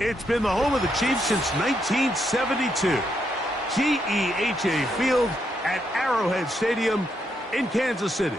It's been the home of the Chiefs since 1972. GEHA Field at Arrowhead Stadium in Kansas City.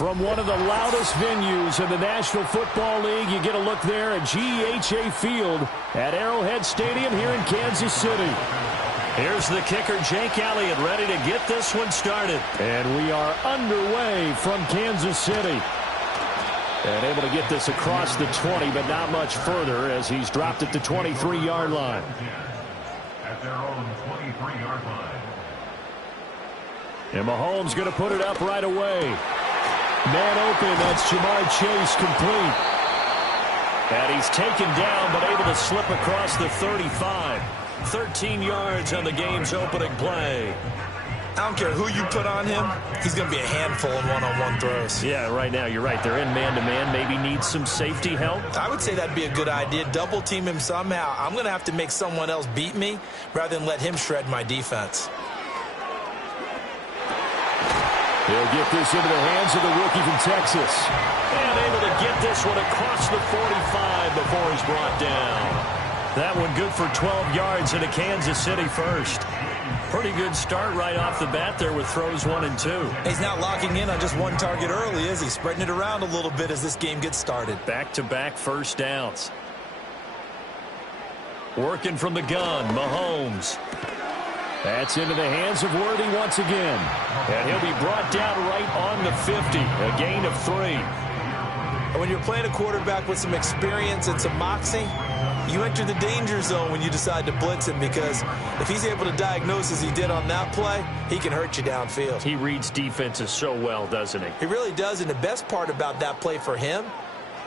From one of the loudest venues in the National Football League, you get a look there at GEHA Field at Arrowhead Stadium here in Kansas City. Here's the kicker, Jake Elliott, ready to get this one started. And we are underway from Kansas City. And able to get this across the 20, but not much further as he's dropped at the 23-yard line. At their own 23-yard line. And Mahomes going to put it up right away. Man open, that's Jamar Chase, complete. And he's taken down, but able to slip across the 35. 13 yards on the game's opening play. I don't care who you put on him, he's going to be a handful in one-on-one throws. Yeah, right now, you're right. They're in man-to-man, maybe needs some safety help. I would say that'd be a good idea. Double team him somehow. I'm going to have to make someone else beat me rather than let him shred my defense. He'll get this into the hands of the rookie from Texas. And able to get this one across the 45 before he's brought down. That one good for 12 yards into Kansas City first. Pretty good start right off the bat there with throws 1 and 2. He's not locking in on just one target early, is he? Spreading it around a little bit as this game gets started. Back-to-back first downs. Working from the gun, Mahomes. That's into the hands of Worthy once again. And he'll be brought down right on the 50. A gain of 3. When you're playing a quarterback with some experience and some moxie, you enter the danger zone when you decide to blitz him, because if he's able to diagnose as he did on that play, he can hurt you downfield. He reads defenses so well, doesn't he? He really does, and the best part about that play for him,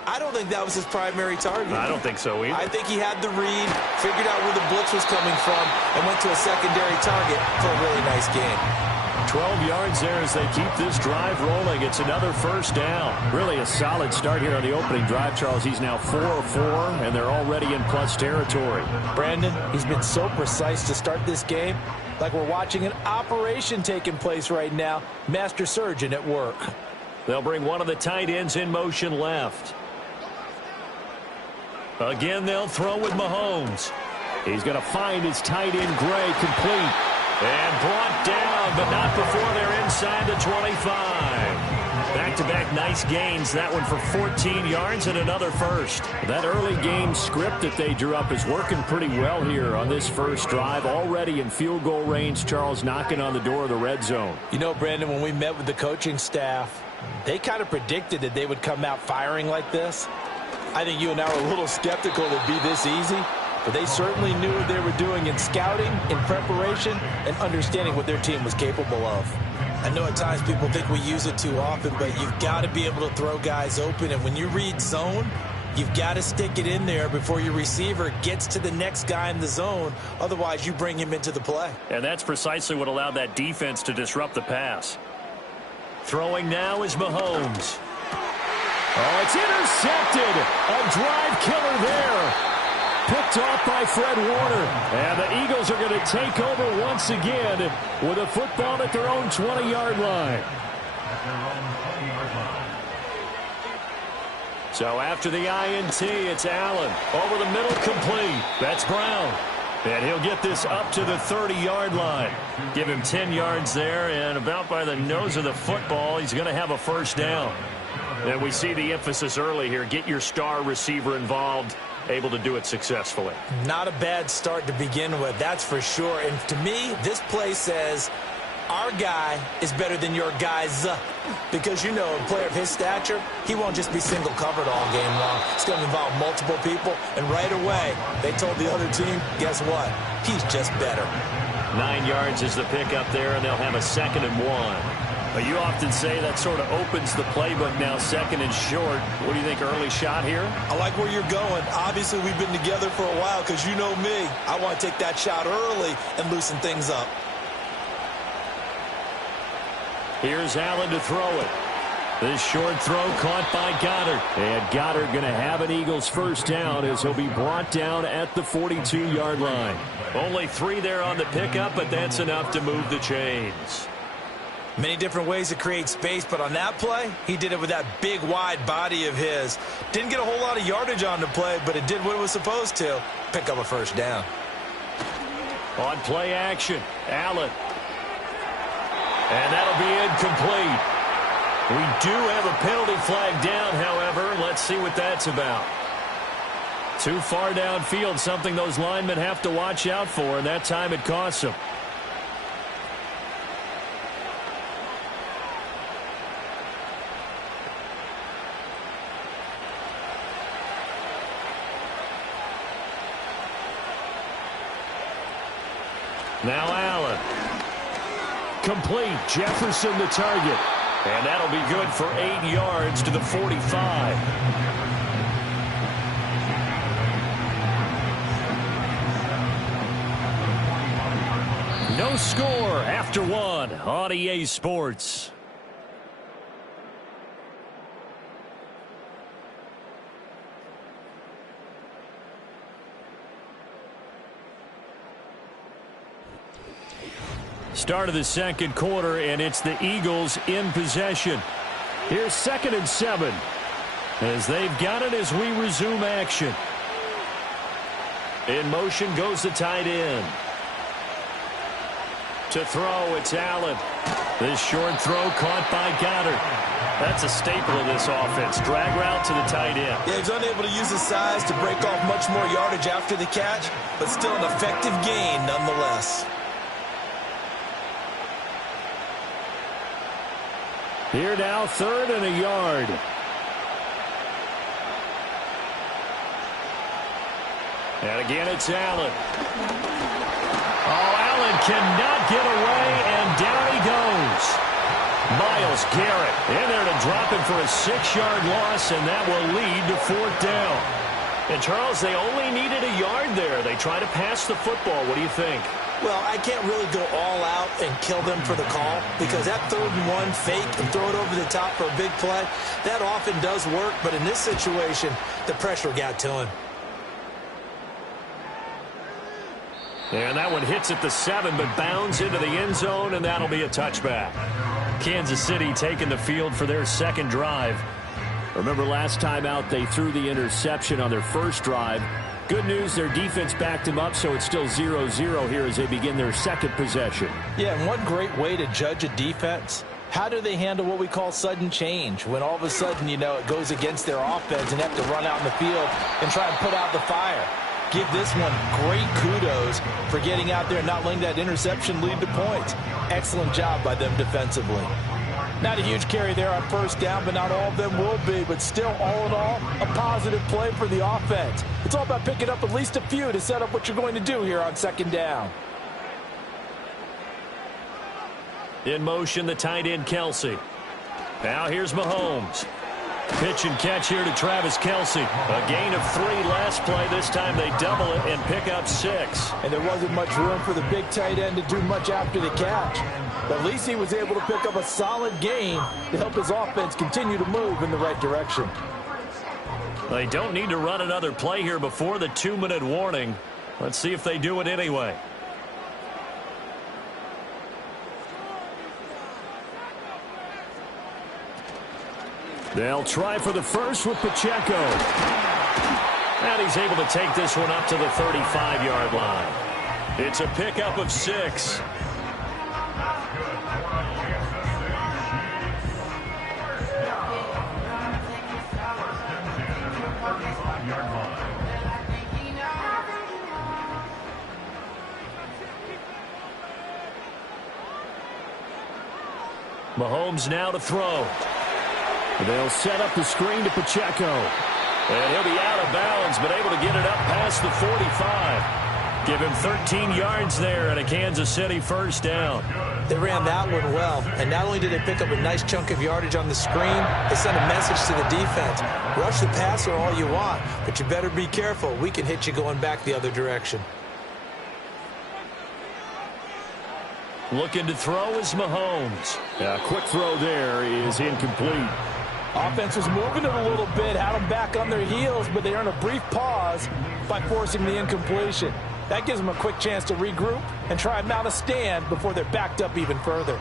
I don't think that was his primary target. I don't think so either. I think he had the read, figured out where the blitz was coming from, and went to a secondary target for a really nice game. 12 yards there as they keep this drive rolling. It's another first down. Really a solid start here on the opening drive, Charles. He's now 4 of 4, and they're already in plus territory. Brandon, he's been so precise to start this game, like we're watching an operation taking place right now. Master surgeon at work. They'll bring one of the tight ends in motion left. Again, they'll throw with Mahomes. He's going to find his tight end, Gray, complete. And brought down, but not before they're inside the 25. Back-to-back nice gains. That one for 14 yards and another first. That early game script that they drew up is working pretty well here on this first drive. Already in field goal range, Charles, knocking on the door of the red zone. You know, Brandon, when we met with the coaching staff, they kind of predicted that they would come out firing like this. I think you and I were a little skeptical it would be this easy. But they certainly knew what they were doing in scouting, in preparation, and understanding what their team was capable of. I know at times people think we use it too often, but you've got to be able to throw guys open. And when you read zone, you've got to stick it in there before your receiver gets to the next guy in the zone. Otherwise, you bring him into the play. And that's precisely what allowed that defense to disrupt the pass. Throwing now is Mahomes. Oh, it's intercepted. A drive killer there. Picked off by Fred Warner. And the Eagles are going to take over once again with a football at their own 20-yard line. So after the INT, it's Allen. Over the middle, complete. That's Brown. And he'll get this up to the 30-yard line. Give him 10 yards there, and about by the nose of the football, he's going to have a first down. And we see the emphasis early here. Get your star receiver involved. Able to do it successfully. Not a bad start to begin with, that's for sure. And to me, this play says our guy is better than your guys. Because, you know, a player of his stature, he won't just be single covered all game long. It's going to involve multiple people. And right away, they told the other team, guess what? He's just better. 9 yards is the pickup there, and they'll have a 2nd and 1. But you often say that sort of opens the playbook now, 2nd and short. What do you think, early shot here? I like where you're going. Obviously, we've been together for a while because you know me. I want to take that shot early and loosen things up. Here's Allen to throw it. This short throw caught by Goddard. And Goddard going to have an Eagles first down as he'll be brought down at the 42-yard line. Only 3 there on the pickup, but that's enough to move the chains. Many different ways to create space, but on that play, he did it with that big, wide body of his. Didn't get a whole lot of yardage on the play, but it did what it was supposed to. Pick up a first down. On play action, Allen. And that'll be incomplete. We do have a penalty flag down, however. Let's see what that's about. Too far downfield, something those linemen have to watch out for, and that time it costs them. Now Allen. Complete. Jefferson the target. And that'll be good for 8 yards to the 45. No score after 1 on EA Sports. Start of the second quarter, and it's the Eagles in possession. Here's 2nd and 7 as they've got it as we resume action. In motion goes the tight end. To throw, it's Allen. This short throw caught by Goddard. That's a staple of this offense. Drag route to the tight end. Yeah, he's unable to use his size to break off much more yardage after the catch, but still an effective gain nonetheless. Here now, 3rd and a yard. And again, it's Allen. Oh, Allen cannot get away, and down he goes. Myles Garrett in there to drop it for a 6-yard loss, and that will lead to 4th down. And, Charles, they only needed a yard there. They try to pass the football. What do you think? Well, I can't really go all out and kill them for the call because that 3rd and 1 fake and throw it over the top for a big play, that often does work. But in this situation, the pressure got to him. And that one hits at the 7, but bounds into the end zone, and that'll be a touchback. Kansas City taking the field for their 2nd drive. Remember last time out, they threw the interception on their 1st drive. Good news, their defense backed him up, so it's still 0-0 here as they begin their 2nd possession. Yeah, and one great way to judge a defense, how do they handle what we call sudden change? When all of a sudden, you know, it goes against their offense and have to run out in the field and try and put out the fire. Give this one great kudos for getting out there and not letting that interception lead to points. Excellent job by them defensively. Not a huge carry there on 1st down, but not all of them will be. But still, all in all, a positive play for the offense. It's all about picking up at least a few to set up what you're going to do here on 2nd down. In motion, the tight end, Kelsey. Now here's Mahomes. Pitch and catch here to Travis Kelsey. A gain of 3 last play. This time they double it and pick up 6. And there wasn't much room for the big tight end to do much after the catch. But at least he was able to pick up a solid gain to help his offense continue to move in the right direction. They don't need to run another play here before the 2-minute warning. Let's see if they do it anyway. They'll try for the first with Pacheco. And he's able to take this one up to the 35-yard line. It's a pickup of 6. Mahomes now to throw. They'll set up the screen to Pacheco. And he'll be out of bounds, but able to get it up past the 45. Give him 13 yards there and a Kansas City 1st down. They ran that one well. And not only did they pick up a nice chunk of yardage on the screen, they sent a message to the defense. Rush the passer all you want, but you better be careful. We can hit you going back the other direction. Looking to throw is Mahomes. A quick throw there is incomplete. Offense was moving it a little bit, had them back on their heels, but they earned a brief pause by forcing the incompletion. That gives them a quick chance to regroup and try and mount a stand before they're backed up even further.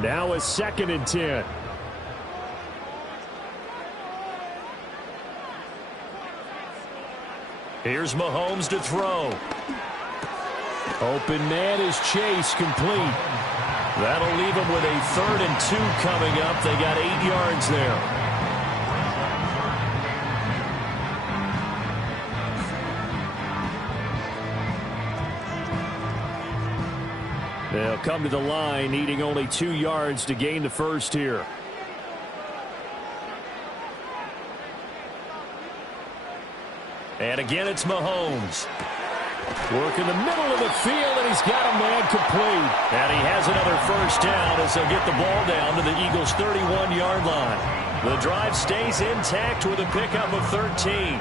Now a 2nd and 10. Here's Mahomes to throw. Open man is Chase, complete. That'll leave them with a 3rd and 2 coming up. They got 8 yards there. They'll come to the line, needing only 2 yards to gain the first here. And again, it's Mahomes. Work in the middle of the field, and he's got a man complete. And he has another first down as they'll get the ball down to the Eagles' 31-yard line. The drive stays intact with a pickup of 13.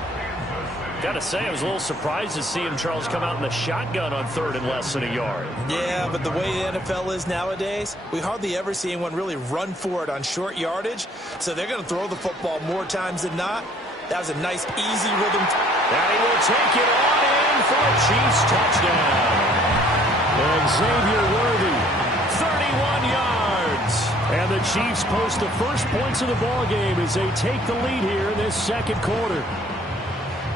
Got to say, I was a little surprised to see him, Charles, come out in the shotgun on 3rd and less than a yard. Yeah, but the way the NFL is nowadays, we hardly ever see anyone really run for it on short yardage. So they're going to throw the football more times than not. That was a nice, easy rhythm. And he will take it on in for a Chiefs touchdown. And Xavier Worthy, 31 yards. And the Chiefs post the first points of the ballgame as they take the lead here in this second quarter.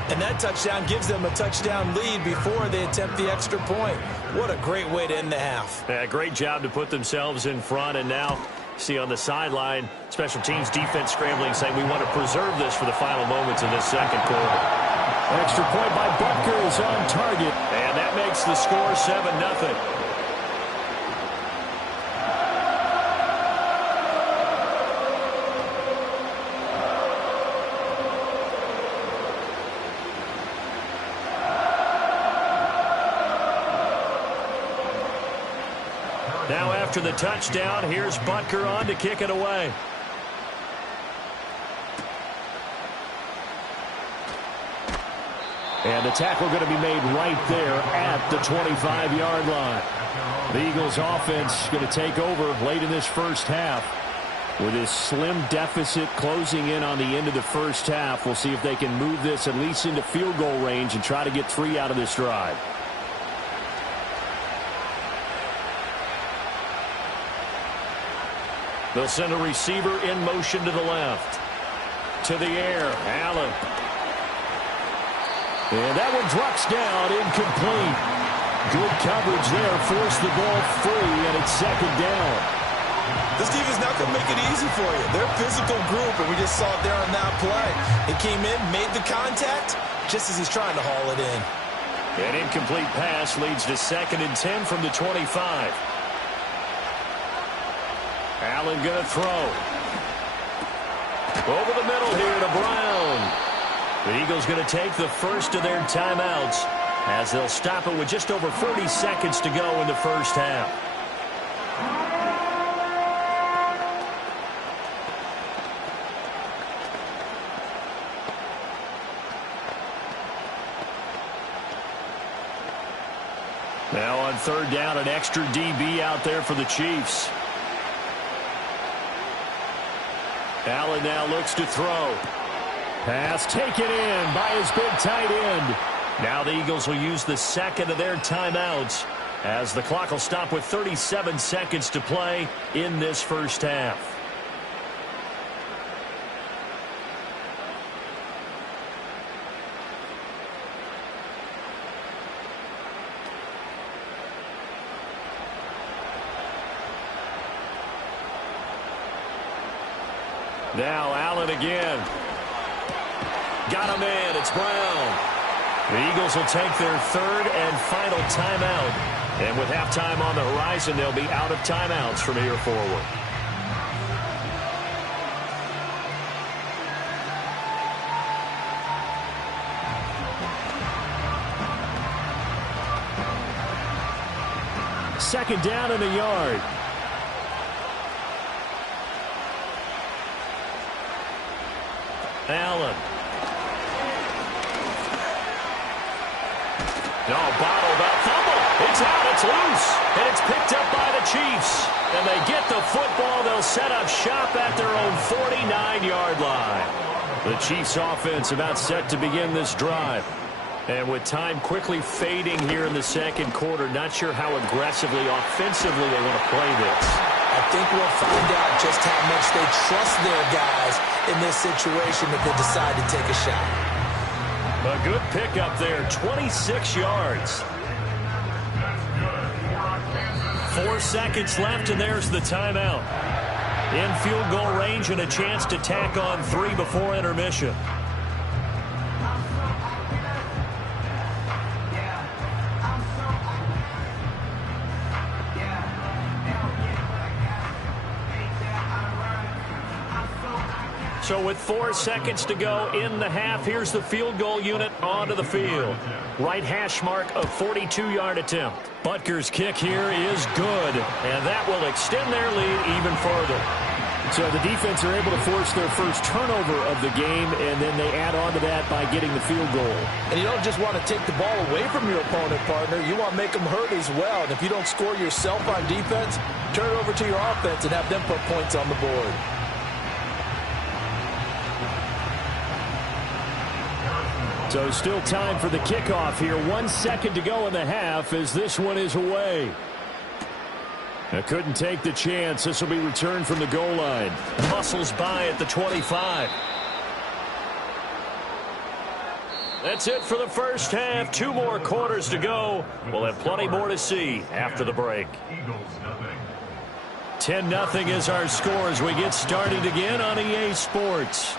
And that touchdown gives them a touchdown lead before they attempt the extra point. What a great way to end the half. Yeah, great job to put themselves in front. And now, see on the sideline, special teams defense scrambling, saying we want to preserve this for the final moments of this second quarter. Extra point by Butker is on target. And that makes the score 7-0. Now after the touchdown, here's Butker on to kick it away. And the tackle going to be made right there at the 25-yard line. The Eagles offense going to take over late in this first half. With this slim deficit closing in on the end of the first half, we'll see if they can move this at least into field goal range and try to get 3 out of this drive. They'll send a receiver in motion to the left. To the air, Allen. And that one drops down, incomplete. Good coverage there, forced the ball free, and it's second down. This defense not going to make it easy for you. They're a physical group, and we just saw it there on that play. He came in, made the contact, just as he's trying to haul it in. An incomplete pass leads to 2nd and 10 from the 25. Allen going to throw. Over the middle here to Brown. The Eagles going to take the first of their timeouts as they'll stop it with just over 40 seconds to go in the first half. Now on 3rd down, an extra DB out there for the Chiefs. Allen now looks to throw. Pass taken in by his big tight end. Now the Eagles will use the second of their timeouts as the clock will stop with 37 seconds to play in this first half. Now Allen again. Got a man. It's Brown. The Eagles will take their 3rd and final timeout. And with halftime on the horizon, they'll be out of timeouts from here forward. Second down in the yard. Allen. No, bottled up. Fumble. It's out. It's loose. And it's picked up by the Chiefs. And they get the football. They'll set up shop at their own 49-yard line. The Chiefs offense about set to begin this drive. And with time quickly fading here in the second quarter, not sure how aggressively, offensively they want to play this. I think we'll find out just how much they trust their guys in this situation if they decide to take a shot. A good pickup there, 26 yards. 4 seconds left, and there's the timeout. In field goal range and a chance to tack on 3 before intermission. So with 4 seconds to go in the half, here's the field goal unit onto the field. Right hash mark of 42-yard attempt. Butker's kick here is good, and that will extend their lead even further. So the defense are able to force their first turnover of the game, and then they add on to that by getting the field goal. And you don't just want to take the ball away from your opponent, partner. You want to make them hurt as well. And if you don't score yourself on defense, turn it over to your offense and have them put points on the board. So still time for the kickoff here. 1 second to go in the half as this one is away. Couldn't take the chance. This will be returned from the goal line. Muscles by at the 25. That's it for the first half. 2 more quarters to go. We'll have plenty more to see after the break. 10-0 is our score as we get started again on EA Sports.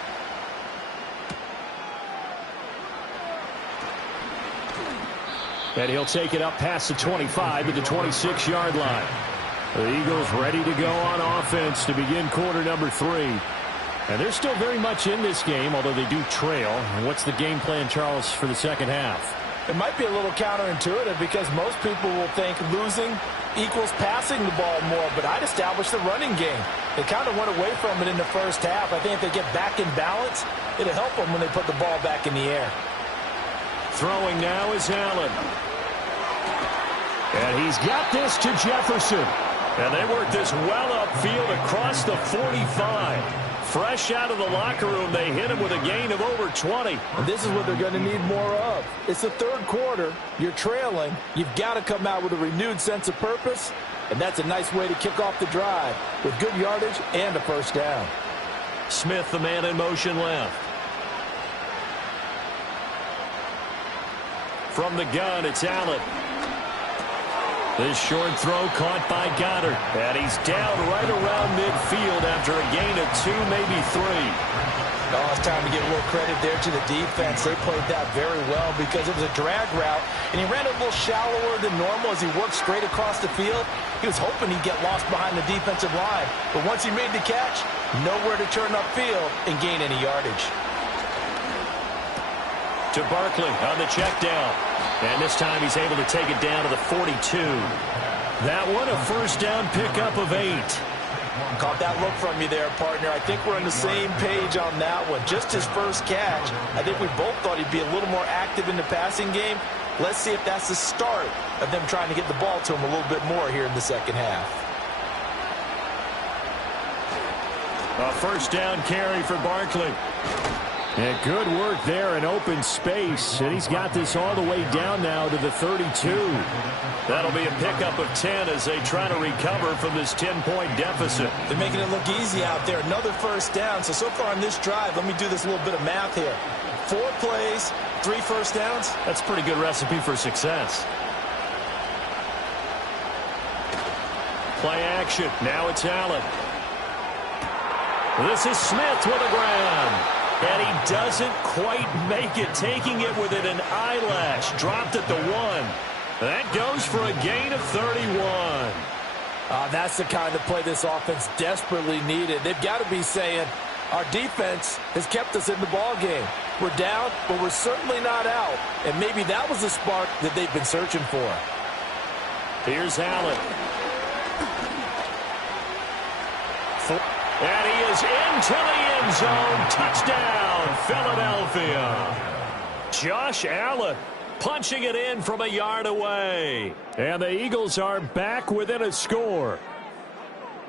And he'll take it up past the 25 to the 26-yard line. The Eagles ready to go on offense to begin quarter number 3. And they're still very much in this game, although they do trail. And what's the game plan, Charles, for the second half? It might be a little counterintuitive because most people will think losing equals passing the ball more, but I'd establish the running game. They kind of went away from it in the first half. I think if they get back in balance, it'll help them when they put the ball back in the air. Throwing now is Allen. And he's got this to Jefferson. And they work this well upfield across the 45. Fresh out of the locker room, they hit him with a gain of over 20. And this is what they're going to need more of. It's the third quarter. You're trailing. You've got to come out with a renewed sense of purpose. And that's a nice way to kick off the drive with good yardage and a first down. Smith, the man in motion left. From the gun, it's Allen. This short throw caught by Goddard. And he's down right around midfield after a gain of 2, maybe 3. Oh, it's time to give a little credit there to the defense. They played that very well because it was a drag route, and he ran a little shallower than normal as he worked straight across the field. He was hoping he'd get lost behind the defensive line. But once he made the catch, nowhere to turn upfield and gain any yardage. To Barkley on the check down. And this time he's able to take it down to the 42. That one a first down pickup of 8. Caught that look from you there, partner. I think we're on the same page on that one. Just his first catch. I think we both thought he'd be a little more active in the passing game. Let's see if that's the start of them trying to get the ball to him a little bit more here in the second half. A first down carry for Barkley. And good work there in open space. And he's got this all the way down now to the 32. That'll be a pickup of 10 as they try to recover from this 10-point deficit. They're making it look easy out there. Another first down. So far on this drive, let me do this little bit of math here. 4 plays, 3 first downs. That's a pretty good recipe for success. Play action. Now it's Allen. This is Smith with a grab. And he doesn't quite make it, taking it within an eyelash. Dropped at the 1. That goes for a gain of 31. That's the kind of play this offense desperately needed. They've got to be saying, our defense has kept us in the ball game. We're down, but we're certainly not out. And maybe that was the spark that they've been searching for. Here's Allen. And he is into the end zone. Touchdown, Philadelphia. Josh Allen punching it in from a yard away. And the Eagles are back within a score.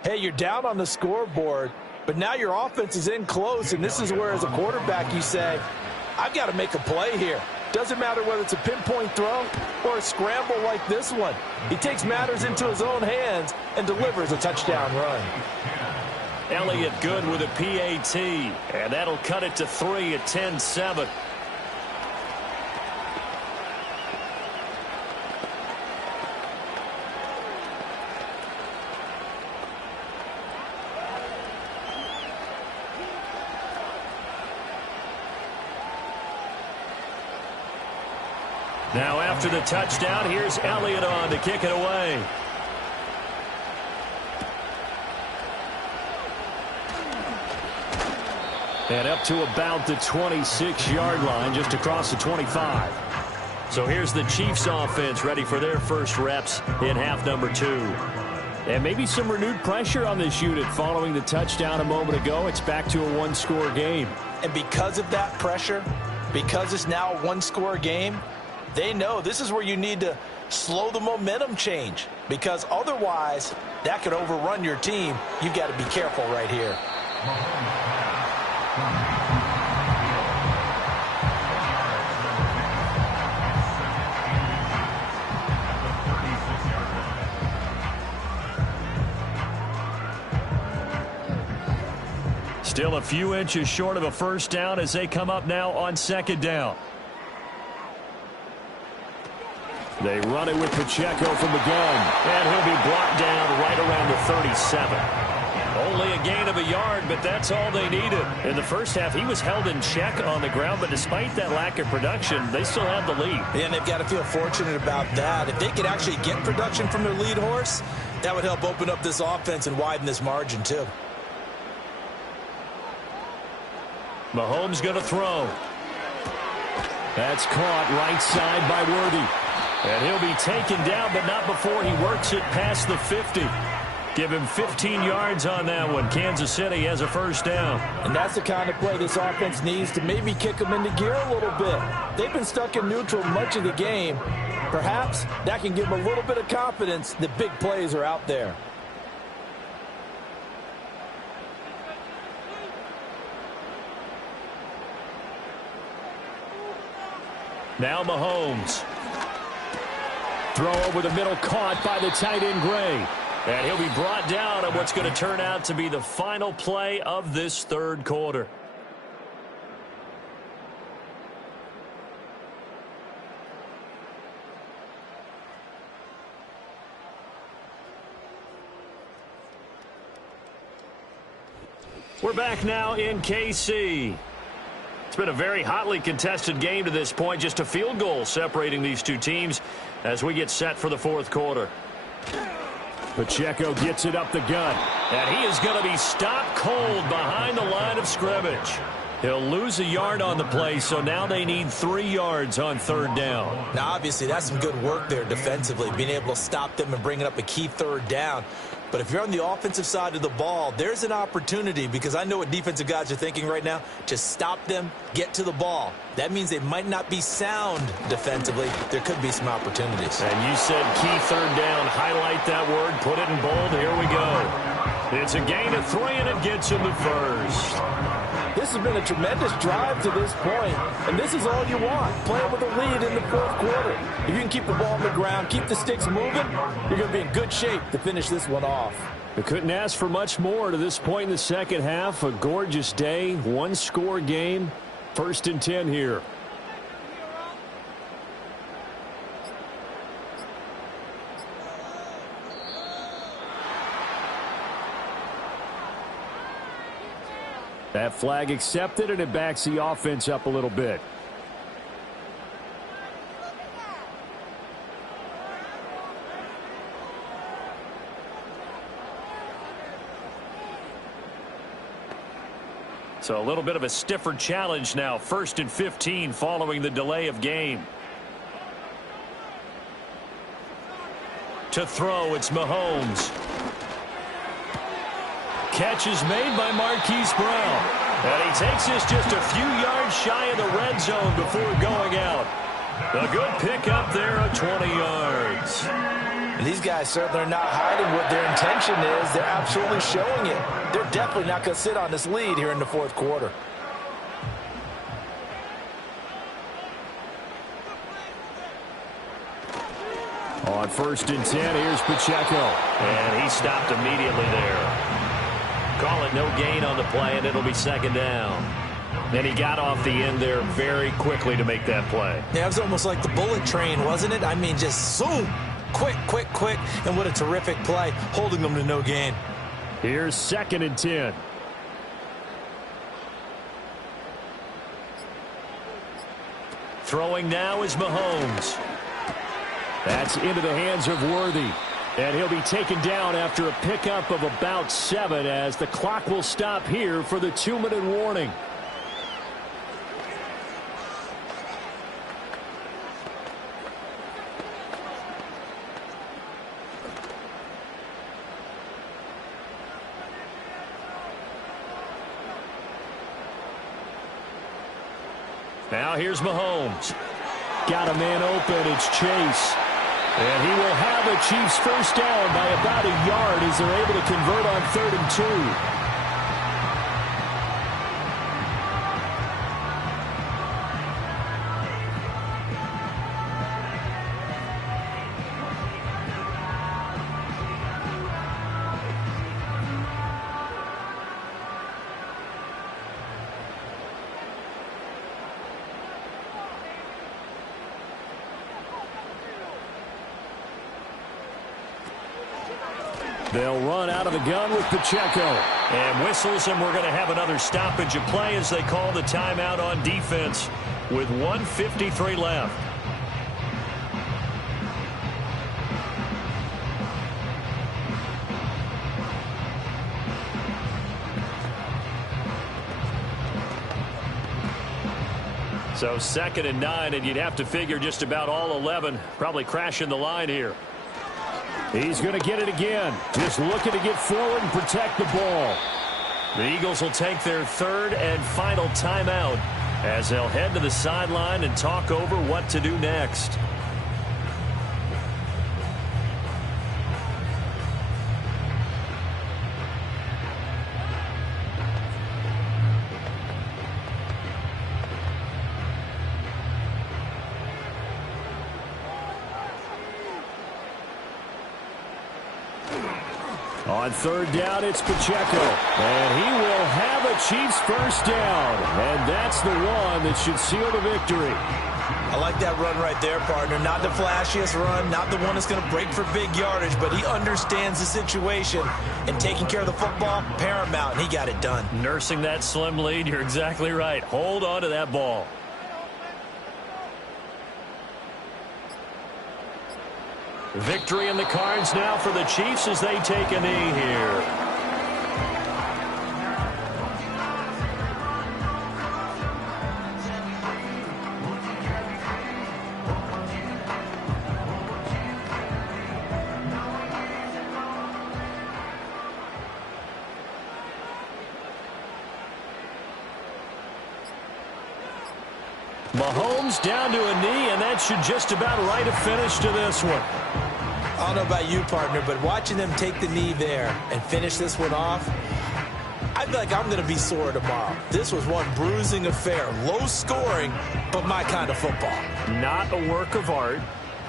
Hey, you're down on the scoreboard, but now your offense is in close, and this is where, as a quarterback, you say, I've got to make a play here. Doesn't matter whether it's a pinpoint throw or a scramble like this one. He takes matters into his own hands and delivers a touchdown run. Elliott good with a PAT, and that'll cut it to 3 at 10-7. Now after the touchdown, here's Elliott on to kick it away. And up to about the 26-yard line, just across the 25. So here's the Chiefs offense ready for their first reps in half number 2. And maybe some renewed pressure on this unit following the touchdown a moment ago. It's back to a one-score game. And because of that pressure, because it's now a one-score game, they know this is where you need to slow the momentum change, because otherwise that could overrun your team. You've got to be careful right here. Still a few inches short of a first down as they come up now on second down. They run it with Pacheco from the gun. And he'll be brought down right around the 37. Only a gain of a yard, but that's all they needed. In the first half, he was held in check on the ground, but despite that lack of production, they still have the lead. And they've got to feel fortunate about that. If they could actually get production from their lead horse, that would help open up this offense and widen this margin too. Mahomes going to throw. That's caught right side by Worthy. And he'll be taken down, but not before he works it past the 50. Give him 15 yards on that one. Kansas City has a first down. And that's the kind of play this offense needs to maybe kick them into gear a little bit. They've been stuck in neutral much of the game. Perhaps that can give them a little bit of confidence that big plays are out there. Now Mahomes. Throw over the middle, caught by the tight end Gray. And he'll be brought down on what's going to turn out to be the final play of this third quarter. We're back now in KC. It's been a very hotly contested game to this point. Just a field goal separating these two teams as we get set for the fourth quarter. Pacheco gets it up the gut. And he is going to be stopped cold behind the line of scrimmage. He'll lose a yard on the play, so now they need 3 yards on third down. Now, obviously, that's some good work there defensively, being able to stop them and bringing up a key third down. But if you're on the offensive side of the ball, there's an opportunity, because I know what defensive guys are thinking right now. Just stop them, get to the ball. That means they might not be sound defensively. There could be some opportunities. And you said key third down. Highlight that word. Put it in bold. Here we go. It's a gain of 3, and it gets him the first. This has been a tremendous drive to this point, and this is all you want, playing with a lead in the fourth quarter. If you can keep the ball on the ground, keep the sticks moving, you're going to be in good shape to finish this one off. They couldn't ask for much more to this point in the second half. A gorgeous day, one-score game, 1st and 10 here. That flag accepted, and it backs the offense up a little bit. So a little bit of a stiffer challenge now. 1st and 15 following the delay of game. To throw, it's Mahomes. Catch is made by Marquise Brown. And he takes this just a few yards shy of the red zone before going out. A good pickup there of 20 yards. And these guys certainly are not hiding what their intention is. They're absolutely showing it. They're definitely not going to sit on this lead here in the fourth quarter. On 1st and 10, here's Pacheco. And he stopped immediately there. Call it no gain on the play, and it'll be second down. And he got off the end there very quickly to make that play. Yeah, it was almost like the bullet train, wasn't it? I mean, just zoom. Quick, quick, quick. And what a terrific play, holding them to no gain. Here's 2nd and 10. Throwing now is Mahomes. That's into the hands of Worthy. And he'll be taken down after a pickup of about 7 as the clock will stop here for the 2-minute warning. Now here's Mahomes. Got a man open. It's Chase. And he will have a Chiefs first down by about a yard as they're able to convert on 3rd and 2. They'll run out of the gun with Pacheco. And whistles, and we're going to have another stoppage of play as they call the timeout on defense with 1:53 left. So 2nd and 9, and you'd have to figure just about all 11 probably crashing the line here. He's going to get it again. Just looking to get forward and protect the ball. The Eagles will take their 3rd and final timeout as they'll head to the sideline and talk over what to do next. On 3rd down, it's Pacheco. And he will have a Chiefs first down. And that's the one that should seal the victory. I like that run right there, partner. Not the flashiest run, not the one that's going to break for big yardage, but he understands the situation, and taking care of the football, paramount, and he got it done. Nursing that slim lead, you're exactly right. Hold on to that ball. Victory in the cards now for the Chiefs as they take a knee here. Mahomes down to a knee, and that should just about write a finish to this one. I don't know about you, partner, but watching them take the knee there and finish this one off, I feel like I'm going to be sore tomorrow. This was one bruising affair. Low scoring, but my kind of football. Not a work of art,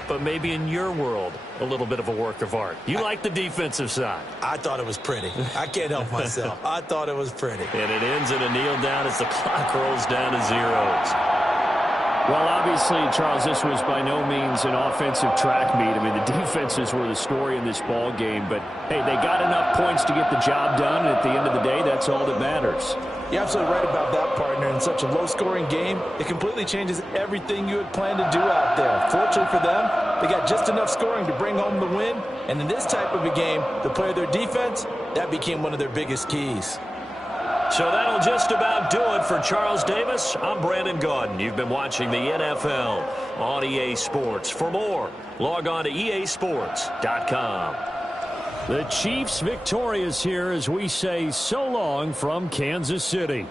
but maybe in your world, a little bit of a work of art. You like the defensive side. I thought it was pretty. I can't help myself. I thought it was pretty. And it ends in a kneel down as the clock rolls down to zeros. Well, obviously, Charles, this was by no means an offensive track meet. I mean, the defenses were the story in this ball game. But, hey, they got enough points to get the job done. And at the end of the day, that's all that matters. You're absolutely right about that, partner. In such a low-scoring game, it completely changes everything you had planned to do out there. Fortunately for them, they got just enough scoring to bring home the win. And in this type of a game, to play their defense, that became one of their biggest keys. So that'll just about do it for Charles Davis. I'm Brandon Gaudin. You've been watching the NFL on EA Sports. For more, log on to easports.com. The Chiefs victorious here as we say so long from Kansas City.